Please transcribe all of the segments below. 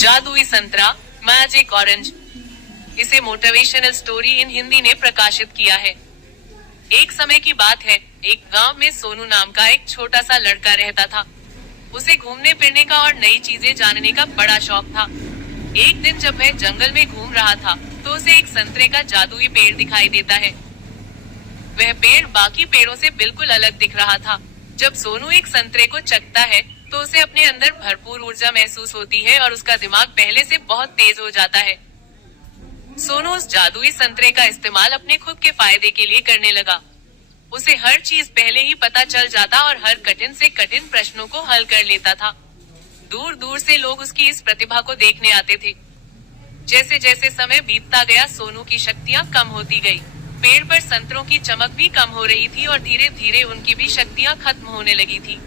जादुई संतरा, magic orange. इसे मोटिवेशनल स्टोरी इन हिंदी ने प्रकाशित किया है। एक समय की बात है, एक गांव में सोनू नाम का एक छोटा सा लड़का रहता था। उसे घूमने फिरने का और नई चीजें जानने का बड़ा शौक था। एक दिन जब वह जंगल में घूम रहा था, तो उसे एक संतरे का जादुई पेड़ दिखाई देता है। वह पेड़ बाकी पेड़ों से बिल्कुल अलग दिख रहा था। जब सोनू एक संतरे को चखता है, तो उसे अपने अंदर भरपूर ऊर्जा महसूस होती है और उसका दिमाग पहले से बहुत तेज हो जाता है। सोनू उस जादुई संतरे का इस्तेमाल अपने खुद के फायदे के लिए करने लगा। उसे हर चीज पहले ही पता चल जाता और हर कठिन से कठिन प्रश्नों को हल कर लेता था। दूर दूर से लोग उसकी इस प्रतिभा को देखने आते थे। जैसे जैसे समय बीतता गया, सोनू की शक्तियाँ कम होती गई। पेड़ पर संतरों की चमक भी कम हो रही थी और धीरे धीरे उनकी भी शक्तियाँ खत्म होने लगी थी।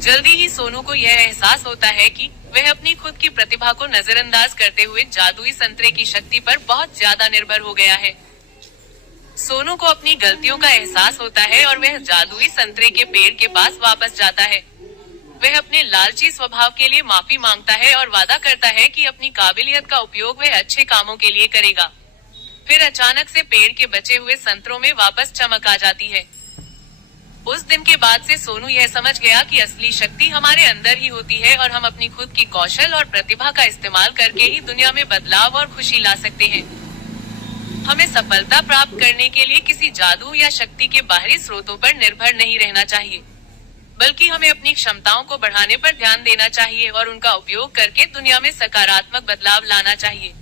जल्दी ही सोनू को यह एहसास होता है कि वह अपनी खुद की प्रतिभा को नजरअंदाज करते हुए जादुई संतरे की शक्ति पर बहुत ज्यादा निर्भर हो गया है। सोनू को अपनी गलतियों का एहसास होता है और वह जादुई संतरे के पेड़ के पास वापस जाता है। वह अपने लालची स्वभाव के लिए माफी मांगता है और वादा करता है कि अपनी काबिलियत का उपयोग वह अच्छे कामों के लिए करेगा। फिर अचानक से पेड़ के बचे हुए संतरों में वापस चमक आ जाती है। उस दिन के बाद से सोनू यह समझ गया कि असली शक्ति हमारे अंदर ही होती है और हम अपनी खुद की कौशल और प्रतिभा का इस्तेमाल करके ही दुनिया में बदलाव और खुशी ला सकते हैं। हमें सफलता प्राप्त करने के लिए किसी जादू या शक्ति के बाहरी स्रोतों पर निर्भर नहीं रहना चाहिए, बल्कि हमें अपनी क्षमताओं को बढ़ाने पर ध्यान देना चाहिए और उनका उपयोग करके दुनिया में सकारात्मक बदलाव लाना चाहिए।